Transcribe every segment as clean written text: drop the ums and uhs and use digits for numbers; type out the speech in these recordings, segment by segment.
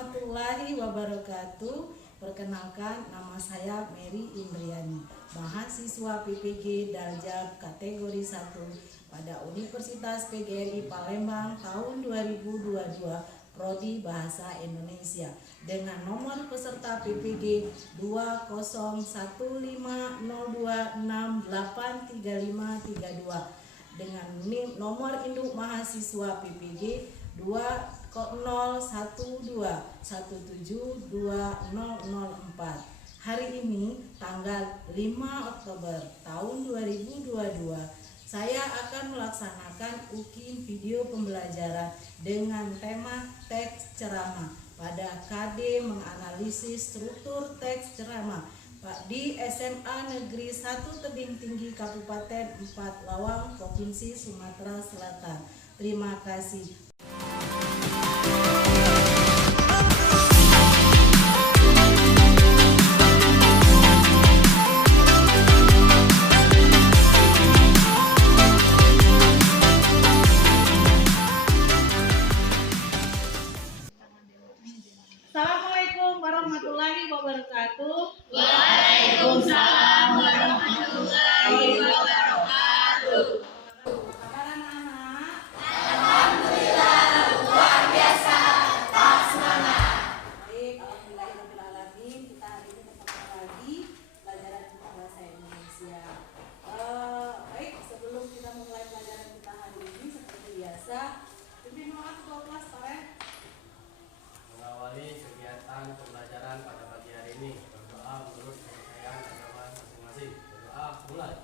warahmatullahi wabarakatuh. Perkenalkan, nama saya Mary Indriani, mahasiswa PPG Daljab kategori 1 pada Universitas PGRI Palembang tahun 2022, Prodi Bahasa Indonesia, dengan nomor peserta PPG 2015026883532 dengan nomor induk mahasiswa PPG 20121720004. Hari ini tanggal 5 Oktober tahun 2022, saya akan melaksanakan UKIM video pembelajaran dengan tema teks ceramah pada KD menganalisis struktur teks ceramah di SMA Negeri 1 Tebing Tinggi Kabupaten 4 Lawang, Provinsi Sumatera Selatan. Terima kasih. Assalamualaikum warahmatullahi wabarakatuh. Waalaikumsalam warahmatullahi wabarakatuh. Kabar anak-anak? Alhamdulillah luar biasa, tak semangat. Baik, alhamdulillahirobbilalamin. Kita hari ini ketemu lagi pelajaran bahasa Indonesia. Baik, sebelum kita mulai pelajaran kita hari ini, seperti biasa, pimpin doa ketua kelas, Pak Ren. Mengawali kegiatan pembelajaran pada pagi hari ini, berdoa menurut kepercayaan agama masing-masing. Berdoa mulai.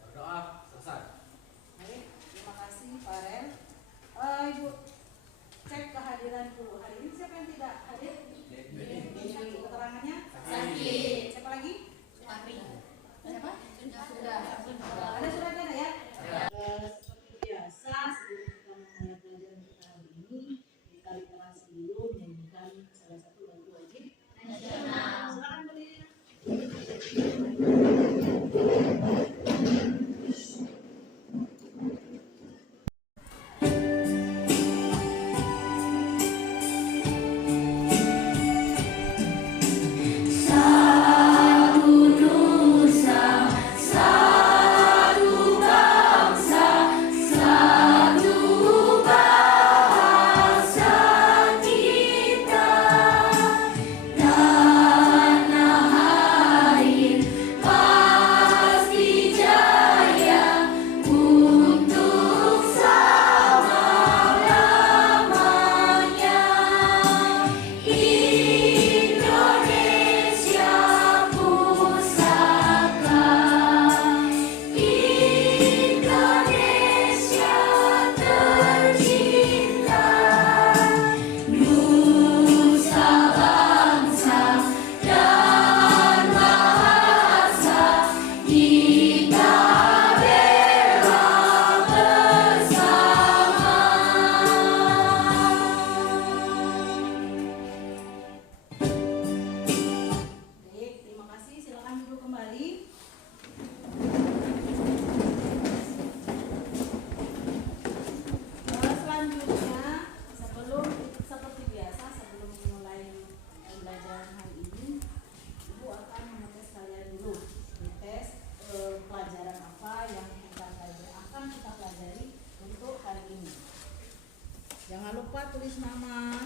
Berdoa selesai. Baik, terima kasih Pak Ren. Ibu, cek kehadiran dulu. Hari ini siapa yang tidak hadir? Sakit. Keterangannya? Sakit. Siapa lagi? Siapa? Sudah. Ada suratnya ya? Seperti biasa, sebelum kita memulai pelajaran kita hari ini, kita literasi dulu menyanyikan salah satu lagu wajib nasional. Silakan berdiri. Baik, terima kasih. Silakan duduk kembali. Selanjutnya, seperti biasa, sebelum memulai pembelajaran hari ini, Ibu akan mengetes kalian dulu. Tes pelajaran apa yang akan kita pelajari untuk hari ini. Jangan lupa tulis nama.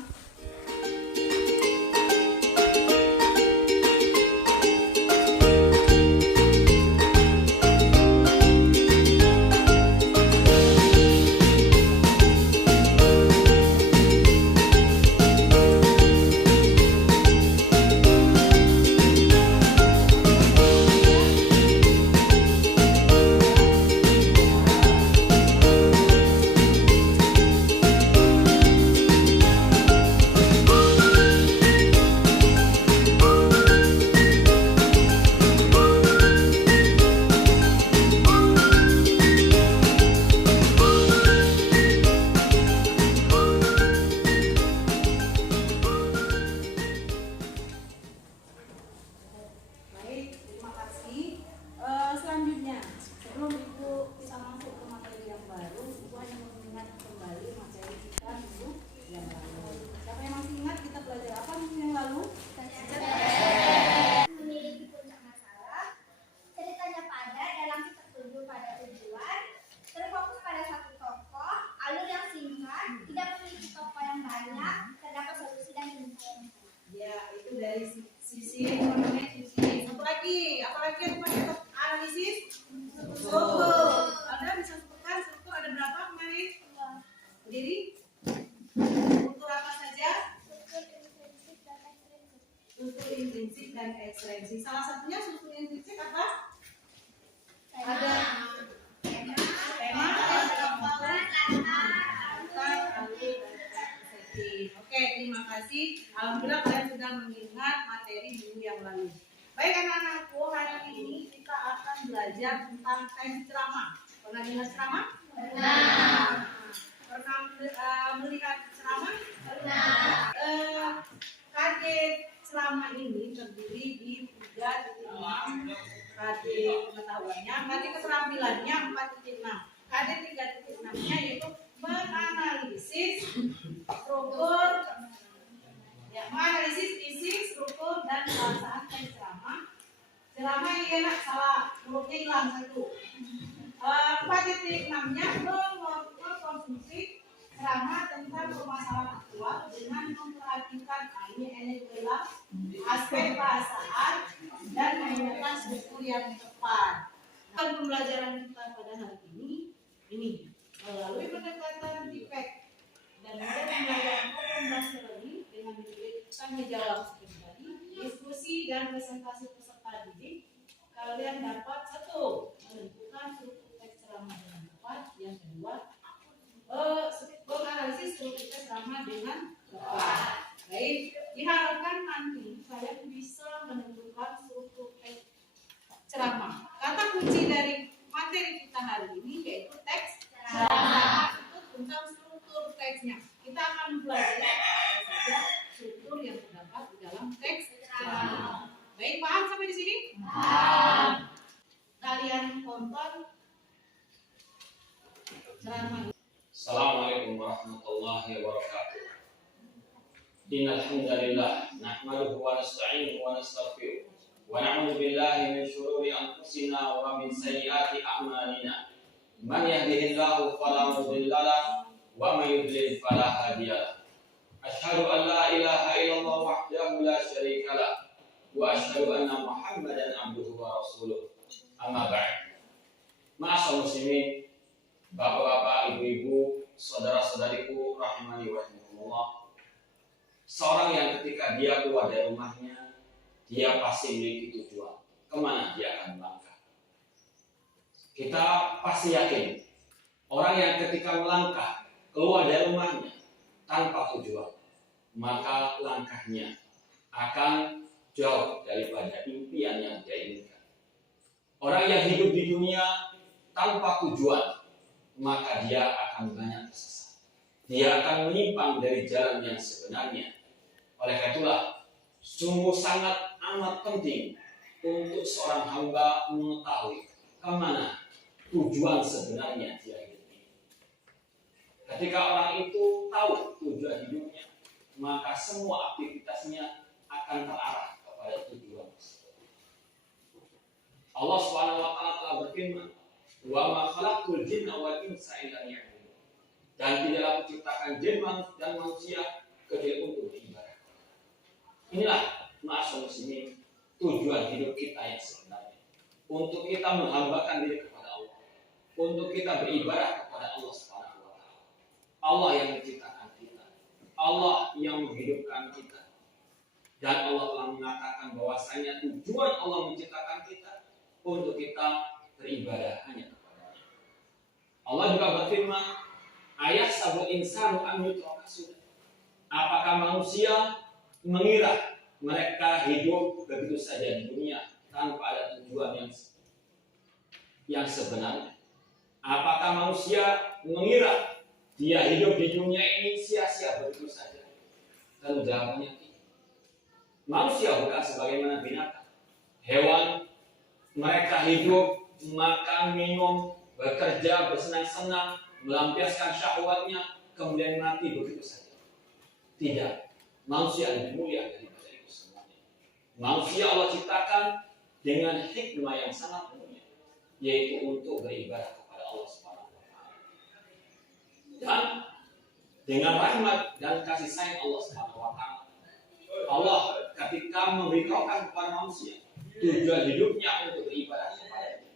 ekslensi. Salah satunya struktur yang dicek apa? Ada tema, Oke, terima kasih. Alhamdulillah kalian sudah mengingat materi minggu yang lalu. Baik anak-anakku, hari ini kita akan belajar tentang teks ceramah. Pernah dengar ceramah? Pernah. Pernah melihat ceramah? Pernah. KD ceramah ini terdiri di 3.6 KD pengetahuannya, KD keterampilannya 4.6. KD 3.6-nya yaitu menganalisis struktur, menganalisis isi, struktur, dan perasaan teks ceramah. Ceramah ini enak salah, hurufnya hilang satu. 4.6-nya mengkonsumsi ceramah tentang permasalahan aktual dengan memperhatikan ini adalah aspek perasaan dan menggunakan struktur yang tepat. Pembelajaran kita pada hari ini melalui pendekatan feedback dan kemudian pembelajaran komplementasi dengan tanya jawab seperti tadi, diskusi dan presentasi peserta didik. Kalian dapat satu menentukan struktur teks ceramah dengan tepat, yang kedua menganalisis struktur teks ceramah dengan tepat. Baik, diharapkan nanti kalian bisa menentukan struktur teks ceramah. Kata kunci dari materi kita hari ini yaitu teks ceramah. Itu tentang struktur teksnya. Kita akan belajar apa saja struktur yang terdapat di dalam teks ceramah. Baik, paham sampai di sini? Paham. Kalian tonton ceramah. Assalamualaikum warahmatullahi wabarakatuh. Innal hamdalillah nahmaduhu wa nasta'inuhu wa nastaghfiruh wa na'udzu billahi min shururi anfusina wa min sayyiati a'malina. Man yahdihillahu fala mudilla lahu wa man yudlil fala hadiya lahu. Asyhadu an la ilaha illallah wahdahu la syarika lahu wa asyhadu anna Muhammadan abduhu wa rasuluh. Amma ba'd. Ma'asyiral muslimin, bapak-bapak, ibu-ibu, saudara-saudariku rahimani wa rahimakumullah. Seorang yang ketika dia keluar dari rumahnya, dia pasti memiliki tujuan kemana dia akan melangkah. Kita pasti yakin orang yang ketika melangkah keluar dari rumahnya tanpa tujuan, maka langkahnya akan jauh daripada impian yang dia inginkan. Orang yang hidup di dunia tanpa tujuan, maka dia akan banyak tersesat. Dia akan menyimpang dari jalan yang sebenarnya. Oleh karena itulah, sungguh sangat amat penting untuk seorang hamba mengetahui kemana tujuan sebenarnya dia hidup ini. Ketika orang itu tahu tujuan hidupnya, maka semua aktivitasnya akan terarah kepada tujuan tersebut. Allah SWT telah berfirman, "Wa ma khalaqtul jinna wal insa illa liya'budun." Dan tidaklah menciptakan jin dan manusia kecuali untuk beribadah. Inilah ma'asyarul muslimin, tujuan hidup kita yang sebenarnya. Untuk kita menghambakan diri kepada Allah, untuk kita beribadah kepada Allah Subhanahu wa taala. Allah yang menciptakan kita, Allah yang menghidupkan kita. Dan Allah telah mengatakan bahwasanya tujuan Allah menciptakan kita untuk kita beribadah hanya kepada-Nya. Allah juga berfirman, ayat sabul insanu an yutraka sudah. Apakah manusia mengira mereka hidup begitu saja di dunia tanpa ada tujuan yang sebenarnya? Apakah manusia mengira dia hidup di dunia ini sia-sia begitu saja? Dan jawabannya tidak. Manusia bukan sebagaimana binatang, hewan. Mereka hidup, makan, minum, bekerja, bersenang-senang, melampiaskan syahwatnya, kemudian mati begitu saja. Tidak. Manusia lebih mulia daripada itu semuanya. Manusia Allah ciptakan dengan hikmah yang sangat mulia, yaitu untuk beribadah kepada Allah Subhanahu wa taala. Dan dengan rahmat dan kasih sayang Allah Subhanahu wa taala, Allah ketika memberitahukan kepada manusia tujuan hidupnya untuk beribadah kepada-Nya,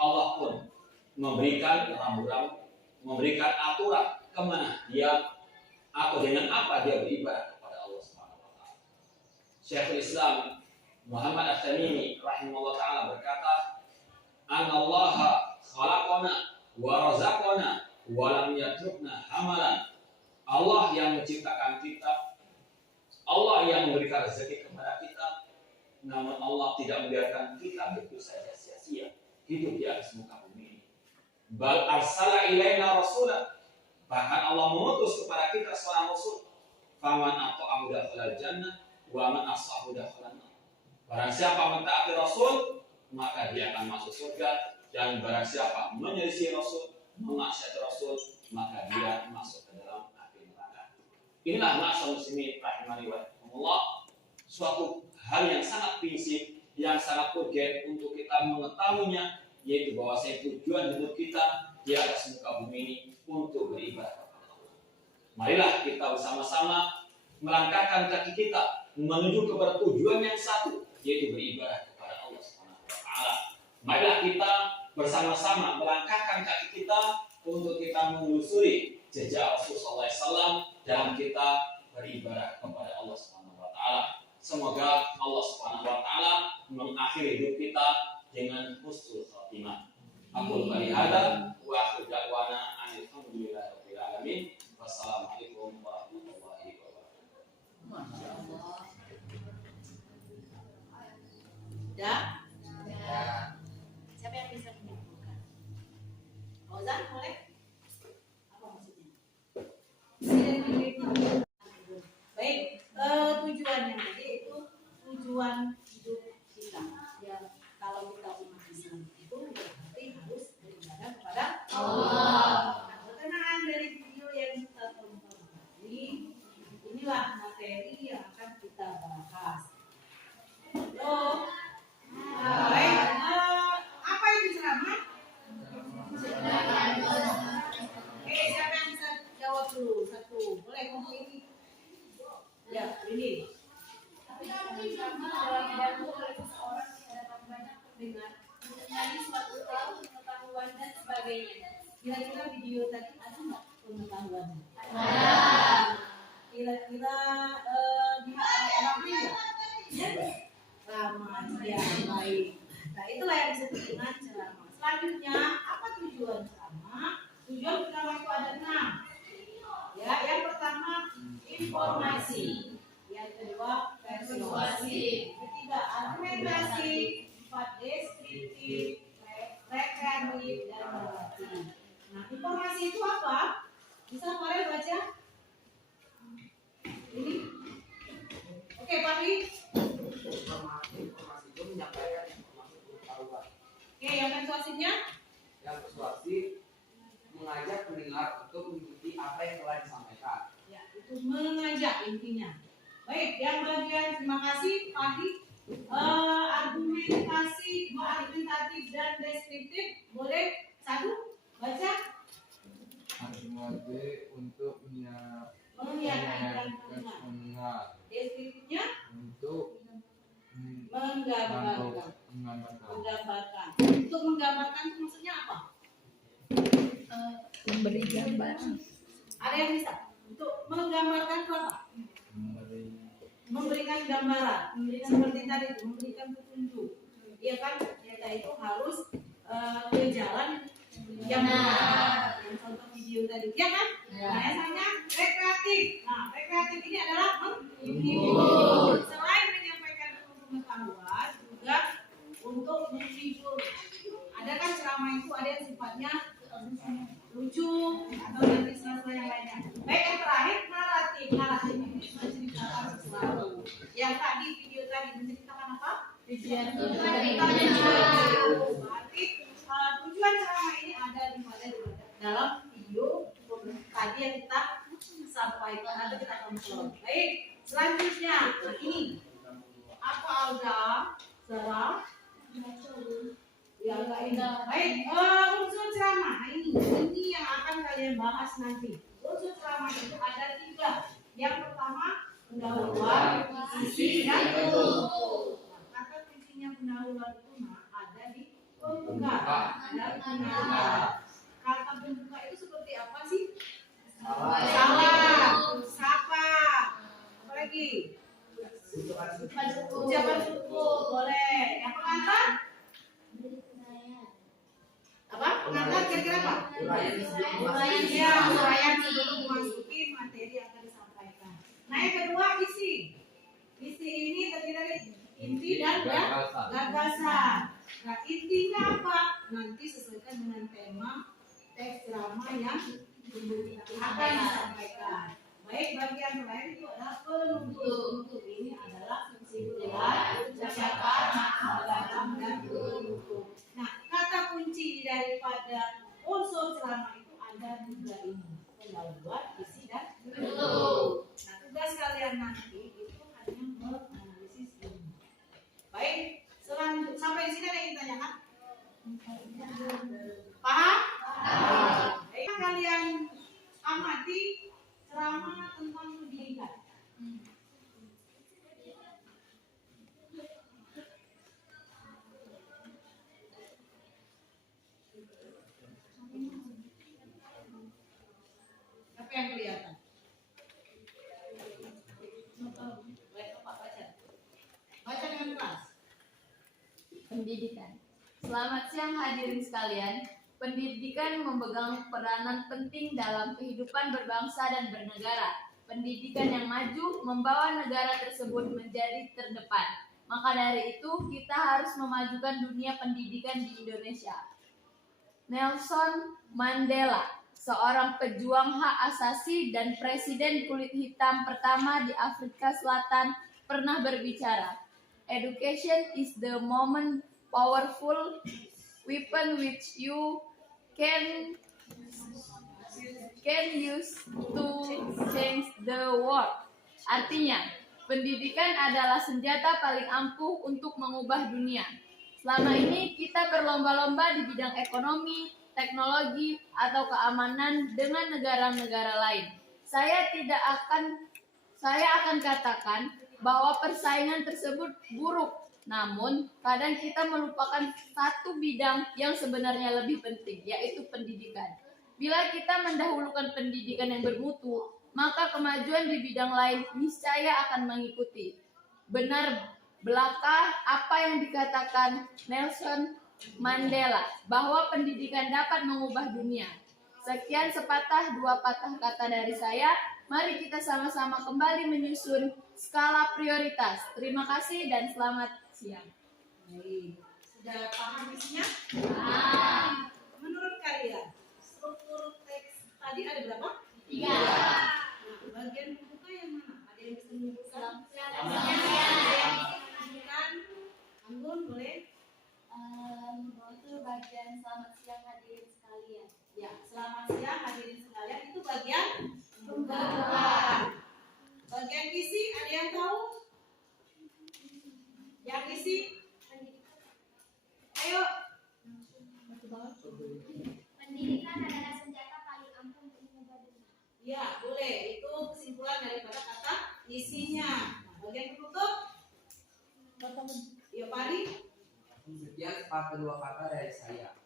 Allah pun memberikan rambu-rambu, memberikan aturan kemana dia atau dengan apa dia beribadah kepada Allah Subhanahu wa taala. Syekhul Islam Muhammad At-Tamimi rahimahullah taala berkata, "Anallaha khalaqana wa razaqana wa lam yatrukna hamalan." Allah yang menciptakan kita, Allah yang memberikan rezeki kepada kita, namun Allah tidak membiarkan kita begitu saja sia-sia hidup di atas muka bumi ini. Bal arsala ilaina rasulan, bahkan Allah mengutus kepada kita seorang rasul. Faman ata'ahu dakhala jannah wa man asahu dakhala nar. Barang siapa mentaati rasul, maka dia akan masuk surga, dan barang siapa menyelisih rasul, memaksiati rasul, maka dia masuk ke dalam api neraka. Inilah ma'asyar muslimin rahimani wa rahimakumullah, suatu hal yang sangat prinsip, yang sangat urgen untuk kita mengetahuinya, yaitu bahwasanya tujuan hidup kita di atas muka bumi ini untuk beribadah kepada Allah. Marilah kita bersama-sama melangkahkan kaki kita menuju kepada tujuan yang satu, yaitu beribadah kepada Allah Subhanahu wa taala. Marilah kita bersama-sama melangkahkan kaki kita untuk kita menelusuri jejak Rasulullah SAW dalam kita beribadah kepada Allah Subhanahu wa taala. Semoga Allah Subhanahu wa taala mengakhiri hidup kita dengan husnul khatimah. Aku bari hada wa akhiru da'wana alhamdulillahirabbil alamin. Wassalamualaikum warahmatullahi wabarakatuh. Masyaallah. Ya? Ya. Siapa yang bisa menyebutkan? Fauzan boleh? Apa maksudnya? Baik, tujuannya tadi itu tujuan hidup kita. Ya, kalau kita umat Islam itu berarti harus beribadah kepada Allah. Nah, berkenaan dari video yang kita tonton tadi, inilah materi yang akan kita bahas. Halo. Baik, apa itu ceramah? Oke, siapa yang bisa jawab dulu? Satu, boleh kelompok ini. Ya, ini. Ceramah adalah dibantu oleh seseorang yang dapat banyak pendengar untuk menjadi suatu hal, pengetahuan dan sebagainya. Kira-kira video tadi ada nggak pengetahuannya? Ada. Kira-kira ramai nggak? Ramai, ya baik. Nah itulah yang disebut dengan ceramah. Selanjutnya apa tujuan ceramah? Tujuan ceramah itu ada 6. Ya, yang pertama informasi, yang kedua persuasi, ketiga argumentasi, empat deskriptif, rekreatif dan normatif. Nah informasi itu apa? Bisa kalian baca? Ini. Oke, Pak Ri. Informasi itu menyampaikan informasi pengetahuan. Oke, yang persuasinya? Yang persuasi mengajak pendengar untuk mengikuti apa yang telah disampaikan. Ya, itu mengajak intinya. Baik, yang bagian terima kasih Pak Ri. Argumentasi, argumentatif dan deskriptif, boleh satu baca? Argumentasi untuk Mengingatkan pendengar. Deskriptifnya untuk menggambarkan. menggambarkan. Untuk menggambarkan itu maksudnya apa? Memberi gambaran. Ada yang bisa? Untuk menggambarkan itu apa? Memberikan gambaran. Seperti tadi itu, memberikan petunjuk. Iya kan? Kita itu harus ke jalan yang benar. Yang contoh video tadi, ya kan? Biasanya rekreatif. Nah, rekreatif ini adalah menghibur. Selain menyampaikan pengetahuan, juga untuk menghibur. Ada kan ceramah itu ada yang sifatnya lucu atau nanti sesuatu yang lainnya. Baik, yang terakhir naratif. Naratif ini menceritakan sesuatu. Yang tadi video tadi menceritakan apa? Berarti tujuan ceramah ini ada di mana? Dalam video tadi yang kita sampaikan atau kita tonton. Baik, selanjutnya ini apa Alda? Sarah? Ya enggak ini. Baik, unsur ceramah. Nah, ini yang akan kalian bahas nanti. Unsur ceramah itu ada 3. Yang pertama pendahuluan, isi dan penutup. Kata kuncinya pendahuluan itu ada di pembuka dan penutup. Kata pembuka itu seperti apa sih? Salam, sapa, apa lagi? Ucapan syukur boleh. Yang pengantar? Apa? Pengantar kira-kira apa? Uraian sebelum memasuki materi yang akan disampaikan. Nah, yang kedua isi. Isi ini terdiri dari inti dan gagasan. Nah, intinya apa? Nanti sesuaikan dengan tema teks ceramah yang akan disampaikan. Baik, bagian terakhir itu adalah penutup. Ini adalah kesimpulan, catatan, dalam dan penutup. Nah, kata kunci daripada unsur ceramah itu ada 3 ini: pendahuluan, isi, dan penutup. Nah, tugas kalian nanti itu hanya menganalisis ini. Baik, sampai di sini ada yang ingin tanyakan? Paham? Baik, kalian amati ceramah tentang pendidikan. Apa yang kelihatan? Baca dengan keras. Pendidikan. Selamat siang hadirin sekalian. Pendidikan memegang peranan penting dalam kehidupan berbangsa dan bernegara. Pendidikan yang maju membawa negara tersebut menjadi terdepan. Maka dari itu, kita harus memajukan dunia pendidikan di Indonesia. Nelson Mandela, seorang pejuang hak asasi dan presiden kulit hitam pertama di Afrika Selatan, pernah berbicara, "Education is the most powerful weapon which you can use to change the world." Artinya, pendidikan adalah senjata paling ampuh untuk mengubah dunia. Selama ini kita berlomba-lomba di bidang ekonomi, teknologi, atau keamanan dengan negara-negara lain. Saya akan katakan bahwa persaingan tersebut buruk. Namun, kadang kita melupakan satu bidang yang sebenarnya lebih penting, yaitu pendidikan. Bila kita mendahulukan pendidikan yang bermutu, maka kemajuan di bidang lain niscaya akan mengikuti. Benar belakang apa yang dikatakan Nelson Mandela, bahwa pendidikan dapat mengubah dunia. Sekian sepatah dua patah kata dari saya. Mari kita sama-sama kembali menyusun skala prioritas. Terima kasih dan selamat siang. Baik, sudah paham isinya? Menurut kalian, struktur teks tadi ada berapa? 3. Nah, bagian pembuka yang mana? Ada yang bisa menyebutkan? Anggun, boleh? Itu bagian selamat siang hadirin sekalian. Ya, selamat siang hadirin sekalian. Itu bagian pembukaan. Bagian isi, ada yang tahu? Yang isi? Ayo. Pendidikan adalah senjata paling ampuh untuk mengubah dunia. Ya, boleh. Itu kesimpulan daripada kata isinya. Nah, bagian penutup? Ya, Pari. Sekian sepatah dua kata dari saya.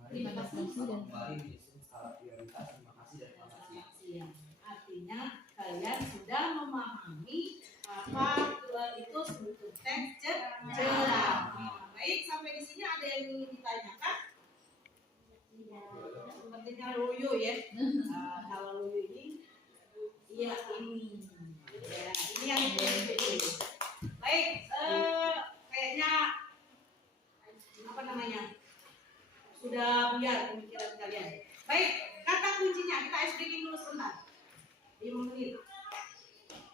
Mari kita sama-sama kembali menyusun skala prioritas. Terima kasih dan selamat siang. Artinya kalian sudah memahami apa itu struktur teks ceramah. Baik, sampai di sini ada yang ingin ditanyakan? Sepertinya Luyu ya. Kalau Luyu ini, iya ini. Ya, ini yang ini. Baik, kayaknya apa namanya? Sudah buyar pemikiran kalian. Baik, kata kuncinya kita ice breaking dulu sebentar. 5 menit.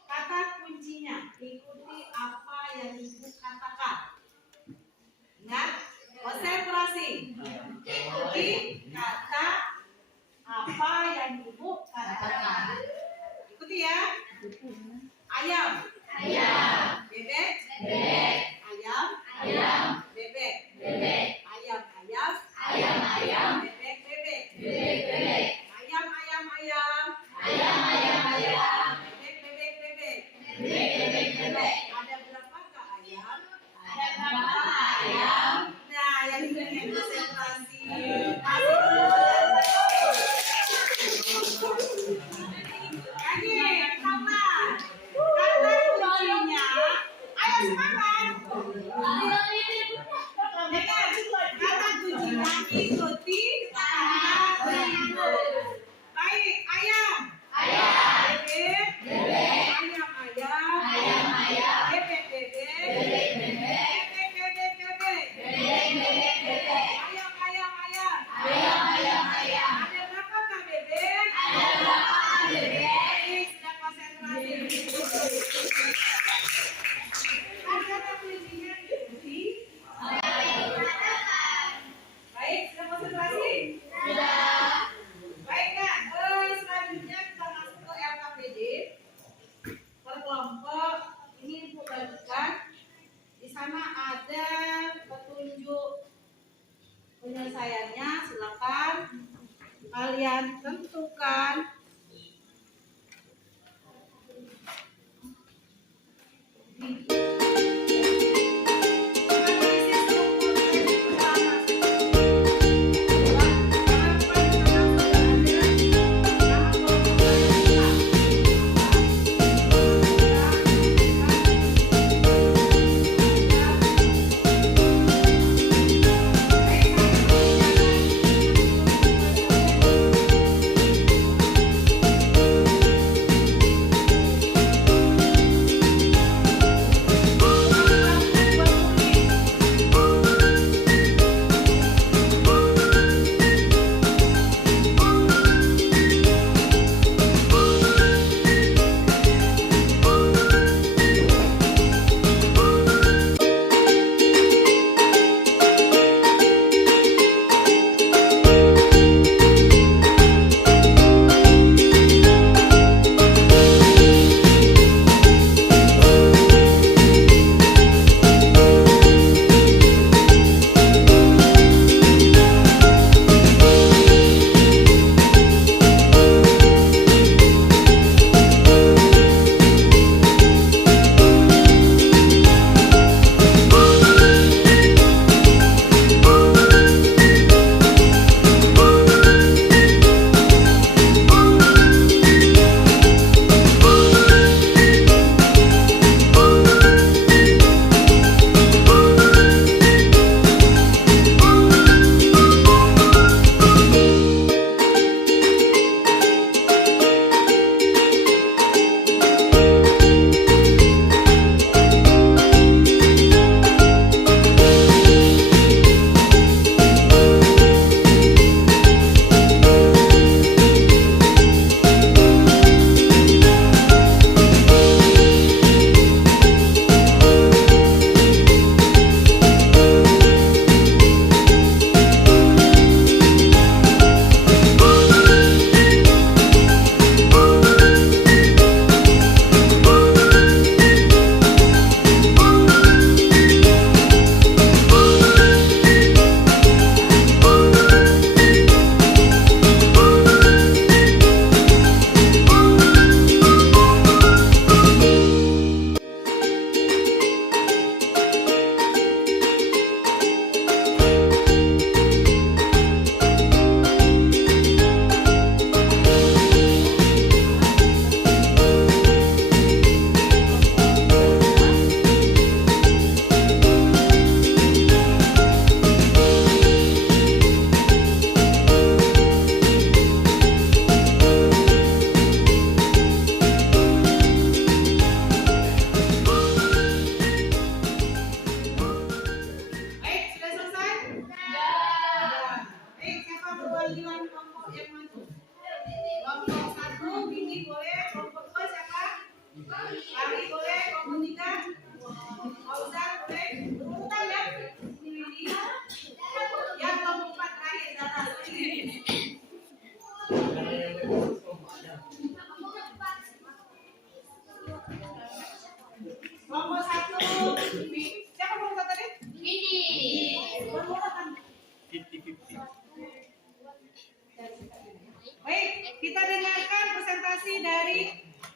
Kata kuncinya, ikuti apa yang ibu katakan. Ingat, konsentrasi. Ikuti kata apa yang ibu katakan. Ikuti ya. Ayam. Bebek. Ayam. Bebek. Ayam. Bebek. Bebek. Ada berapakah ayam? Nah, yang ini konsentrasi. Lagi, tambah. Kata tentukan kelompok 1 siapa kelompok tadi? Baik, kita dengarkan presentasi dari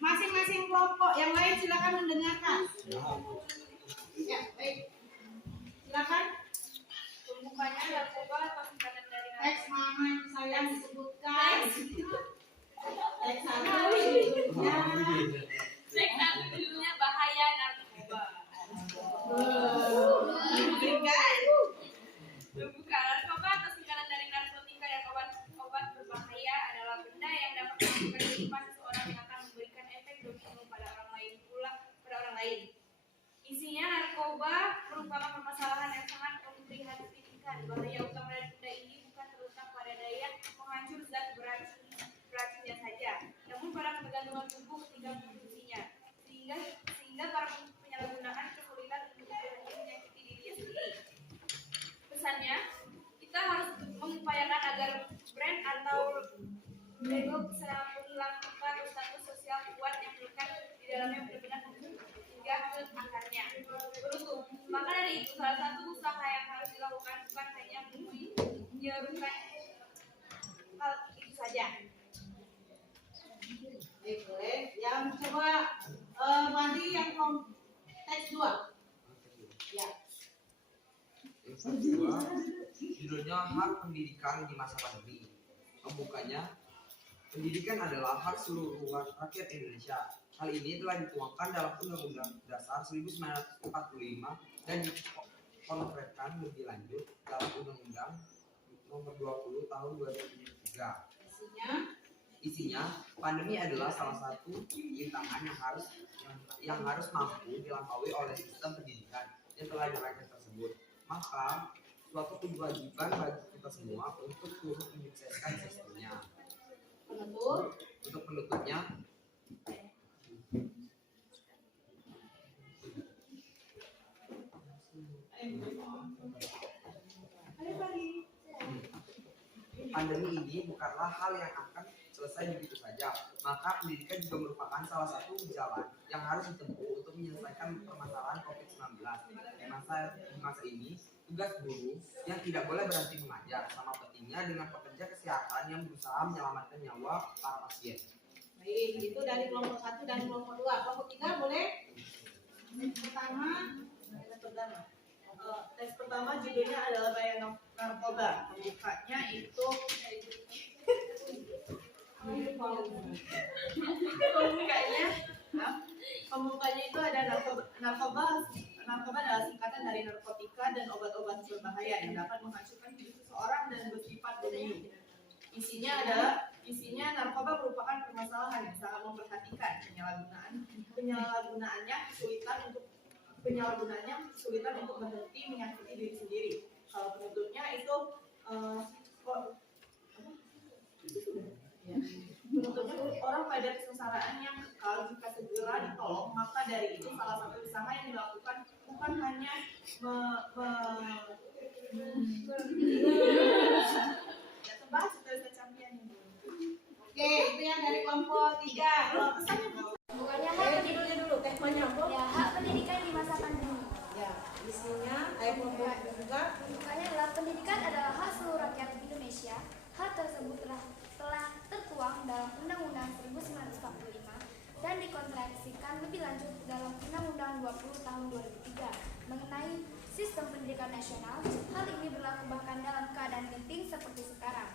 masing-masing kelompok. Yang lain silakan mendengarkan. Ya, baik. Silakan. Pembukanya narkoba atau singkatan dari Teks mana saya disebutkan? Teks 1 ya. Teks 1 judulnya bahaya narkoba. Pembukaan narkoba atau singkatan dari narkotika dan obat berbahaya adalah benda yang dapat mengubah kehidupan seseorang yang akan memberikan efek domino pada orang lain. Isinya narkoba merupakan permasalahan yang sangat memprihatinkan. Bahaya utama dari benda ini bukan terletak pada daya menghancur zat beracunnya saja, namun pada ketergantungan tubuh ketika mengkonsumsinya, sehingga para penyalahgunaan kesulitan untuk menyakiti dirinya sendiri. Pesannya, kita harus mengupayakan agar brand atau label bisa menghilangkan status sosial kuat yang melekat di dalamnya benar-benar hingga ke akarnya. Beruntung, maka dari itu salah satu usaha yang harus dilakukan bukan hanya menyerukan hal itu saja, Coba Mandi yang teks 2. Ya. Yang kedua, judulnya Hak Pendidikan di Masa Pandemi. Pembukanya, pendidikan adalah hak seluruh rakyat Indonesia. Hal ini telah dituangkan dalam Undang-Undang Dasar 1945 dan dikonkretkan lebih lanjut dalam Undang-Undang Nomor 20 Tahun 2003. Isinya, pandemi adalah salah satu rintangan yang harus mampu dilampaui oleh sistem pendidikan yang telah dirancang tersebut. Maka, suatu kewajiban bagi kita semua untuk turut menyukseskan sistemnya. Untuk penutupnya, pandemi ini bukanlah hal yang akan selesai begitu saja. Maka pendidikan juga merupakan salah satu jalan yang harus ditempuh untuk menyelesaikan permasalahan COVID-19. Di masa ini, tugas guru yang tidak boleh berhenti mengajar, sama pentingnya dengan pekerja kesehatan yang berusaha menyelamatkan nyawa para pasien. Baik, itu dari kelompok 1 dan kelompok 2. Kelompok 3 boleh? Teks pertama judulnya adalah bahaya narkoba. Pembukanya itu pembukanya itu ada narkoba adalah singkatan dari narkotika dan obat-obat berbahaya yang dapat menghancurkan hidup seseorang dan bersifat membunuh. Isinya narkoba merupakan permasalahan yang sangat memperhatikan. Penyalahgunaannya kesulitan untuk berhenti menyakiti diri sendiri. Kalau penutupnya itu penutupnya orang pada kesengsaraan yang kalau jika segera ditolong, maka dari itu salah satu usaha yang dilakukan bukan hanya Oke, itu yang dari kelompok 3. Bukannya Judulnya dulu, temanya apa? ya, hak pendidikan di masa pandemi. Ya, isinya kelompok juga. Bukannya adalah pendidikan adalah hak seluruh rakyat Indonesia. Hak tersebut telah tertuang dalam Undang-Undang 1945 dan dikontrasikan lebih lanjut dalam Undang-Undang 20 Tahun 2003 mengenai sistem pendidikan nasional. Hal ini berlaku bahkan dalam keadaan genting seperti sekarang.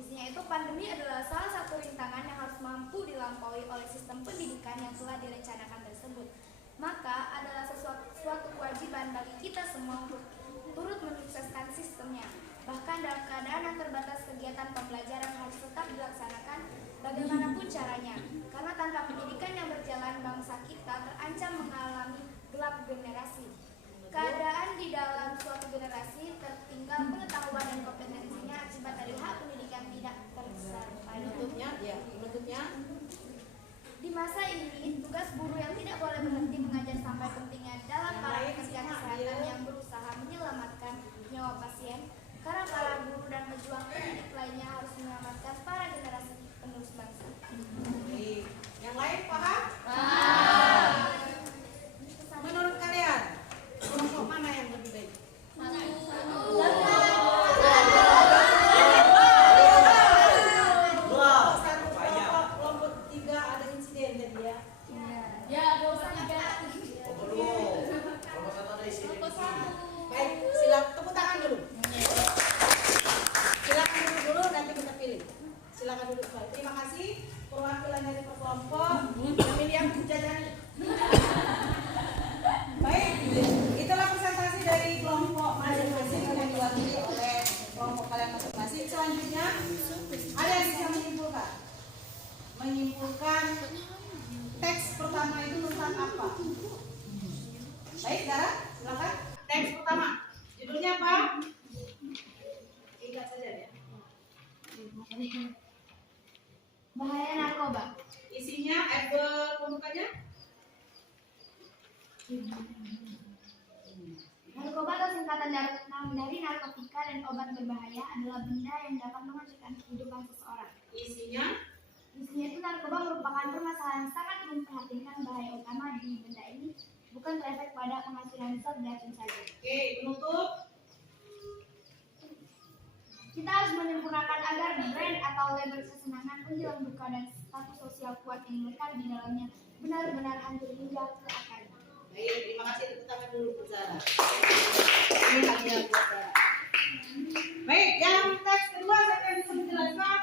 Isinya itu pandemi adalah salah satu rintangan yang harus mampu dilampaui oleh sistem pendidikan yang telah direncanakan tersebut. Maka adalah suatu kewajiban bagi kita semua untuk turut menyukseskan sistemnya. Bahkan dalam keadaan yang terbatas, kegiatan pembelajaran harus tetap dilaksanakan bagaimanapun caranya. Karena tanpa pendidikan yang berjalan, bangsa kita terancam mengalami gelap generasi. Keadaan di dalam suatu generasi tertinggal pengetahuan dan kompetensinya akibat dari hak pendidikan tidak tersertai. Penutupnya. Di masa ini, tugas guru yang tidak boleh berhenti mengajar sampai pentingnya dalam para pekerja kesehatan yang berusaha menyelamatkan nyawa pasien. Karena para guru dan pejuang pendidik lainnya harus menyelamatkan para generasi penerus bangsa. Yang lain paham? Menurut kalian, kelompok mana yang lebih baik? Kelompok 3 ada insiden tadi ya. Ya, kelompok 3. Baik, silakan tepuk tangan dulu. Silakan duduk dulu, nanti kita pilih. Silakan duduk dulu. Terima kasih perwakilan dari kelompok memilih yang jajani. Baik, itulah presentasi dari kelompok masing-masing yang diwakili oleh kelompok kalian masing-masing. Selanjutnya, ada yang bisa menyimpulkan teks pertama itu tentang apa? Baik, Dara, silakan. Teks pertama, judulnya apa? Ingat saja ya. Bahaya narkoba. Isinya, pembukannya? Narkoba atau singkatan dari narkotika dan obat berbahaya adalah benda yang dapat menghancurkan kehidupan seseorang. Isinya, itu narkoba merupakan permasalahan yang sangat memperhatikan. Bahaya utama di benda ini bukan terefek pada penghasilan zat racun saja. oke, penutup. Kita harus menyempurnakan agar brand atau oleh berkesenangan, menghilang duka dan status sosial kuat yang melekat di dalamnya benar-benar hancur hingga ke akarnya. Baik, terima kasih. Tepuk tangan dulu Bu Zara. Ini hadiah buat Zara. Baik, yang teks kedua saya akan bisa menjelaskan.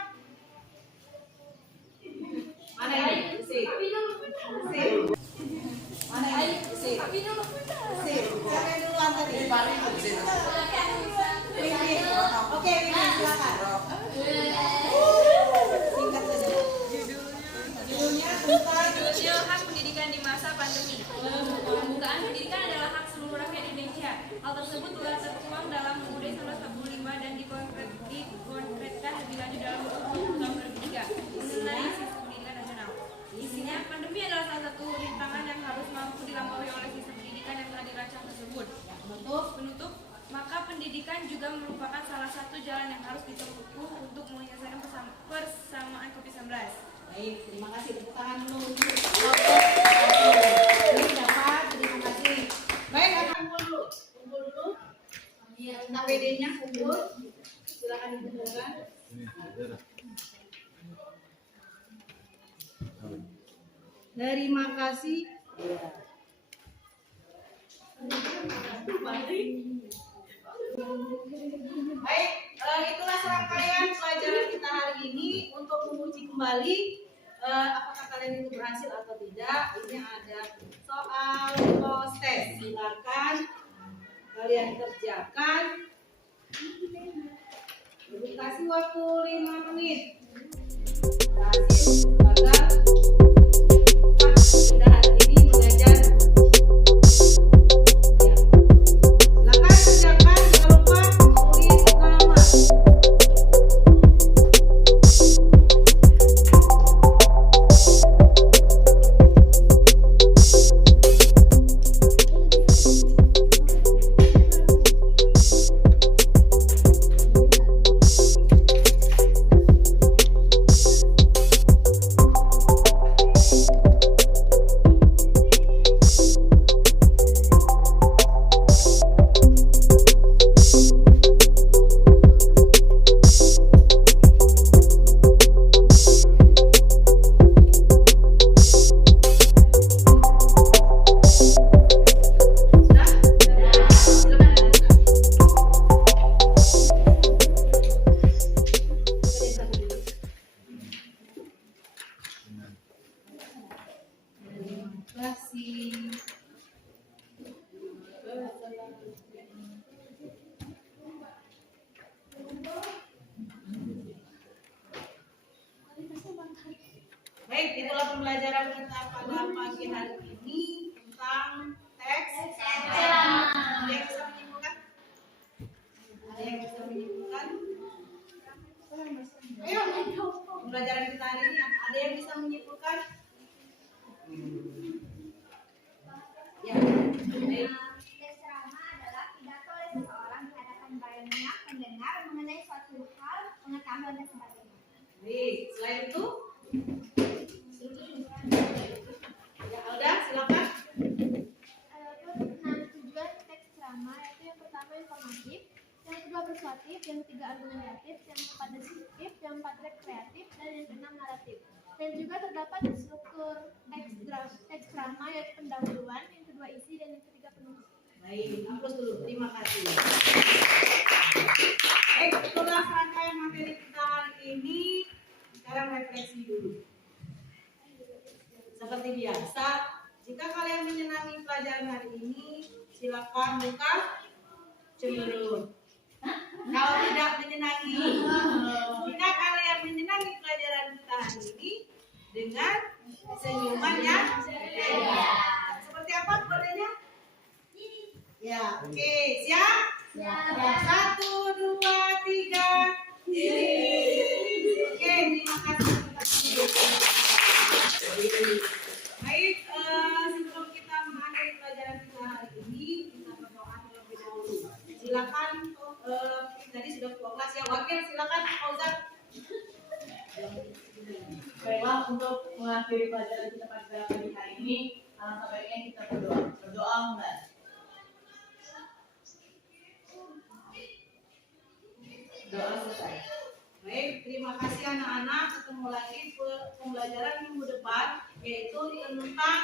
Mana ini? Isi. Mana ini? Isi. Isi. Siapa yang duluan tadi? Wiwi. Oke, Wiwi silakan. Singkat saja. Judulnya tentang Hak pendidikan di masa pandemi. Pembukaan pendidikan adalah hak seluruh rakyat Indonesia. Hal tersebut telah tertuang dalam UUD 1945 dan dikonkretkan lebih lanjut dalam Undang-Undang Pendidikan mengenai sistem pendidikan nasional. Isinya, pandemi adalah salah satu rintangan yang harus mampu dilampaui oleh sistem pendidikan yang telah dirancang tersebut. Penutup, maka pendidikan juga merupakan salah satu jalan yang harus ditempuh untuk menyelesaikan persamaan COVID-19. baik, terima kasih. Tepuk tangan dulu. Ini dapat, terima kasih. Baik, akan kumpul dulu. Kumpul dulu. APD-nya kumpul. Silakan dikumpulkan. Terima kasih. Baik, itulah serangkaian pelajaran kita hari ini. Untuk menguji kembali apakah kalian itu berhasil atau tidak, ini ada soal post test. Silakan kalian kerjakan. Kasih waktu 5 menit. Berhasil, gagal. Kita hari ini mengajar. Ya. Silakan kerjakan, jangan lupa tulis nama. Baik, itulah pembelajaran kita pada pagi hari ini tentang teks. Ada yang bisa menyimpulkan? Ada yang bisa menyimpulkan? Ayo, pembelajaran kita hari ini ada yang bisa menyimpulkan? Ya, baik. Teks ceramah adalah pidato oleh seseorang di hadapan banyak pendengar mengenai suatu hal, pengetahuan dan sebagainya. Baik, selain itu? Ya, Alda, silakan. Nah, tujuan teks ceramah yaitu yang pertama informatif, yang kedua persuasif, yang ketiga argumentatif, yang keempat deskriptif, yang keempat rekreatif, dan yang keenam naratif. Dan juga terdapat struktur teks ceramah yaitu pendahuluan, yang kedua isi, dan yang ketiga penutup. Baik, hapus dulu. Terima kasih. Baik, itulah rangkaian materi kita hari ini. Sekarang refleksi dulu. Seperti biasa, jika kalian menyenangi pelajaran hari ini, silakan buka cemberut. Kalau tidak menyenangi, jika kalian menyenangi pelajaran kita hari ini dengan senyuman yang berbeda. Seperti apa kodenya? Ya, oke, siap? Siap. 1, 2, 3. Oke, terima kasih. Baik, sebelum kita mengakhiri pelajaran kita hari ini, kita berdoa terlebih dahulu. Silakan, tadi sudah ketua kelas ya, wakil silakan Fauzan. Baiklah, untuk mengakhiri pelajaran kita pada pagi hari ini, alangkah baiknya kita berdoa. Berdoa mulai. Doa selesai. Baik, terima kasih anak-anak, ketemu lagi pembelajaran minggu depan, yaitu tentang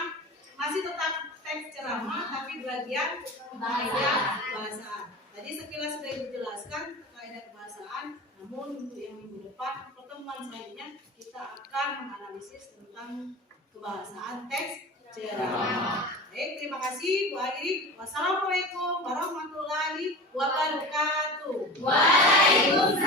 masih tentang teks ceramah tapi bagian kaidah kebahasaan. Tadi sekilas sudah dijelaskan kaidah kebahasaan, namun untuk yang minggu depan pertemuan selanjutnya kita akan menganalisis tentang kebahasaan teks ceramah. Baik, terima kasih Bu Agri. Wassalamualaikum warahmatullahi wabarakatuh. Waalaikumsalam.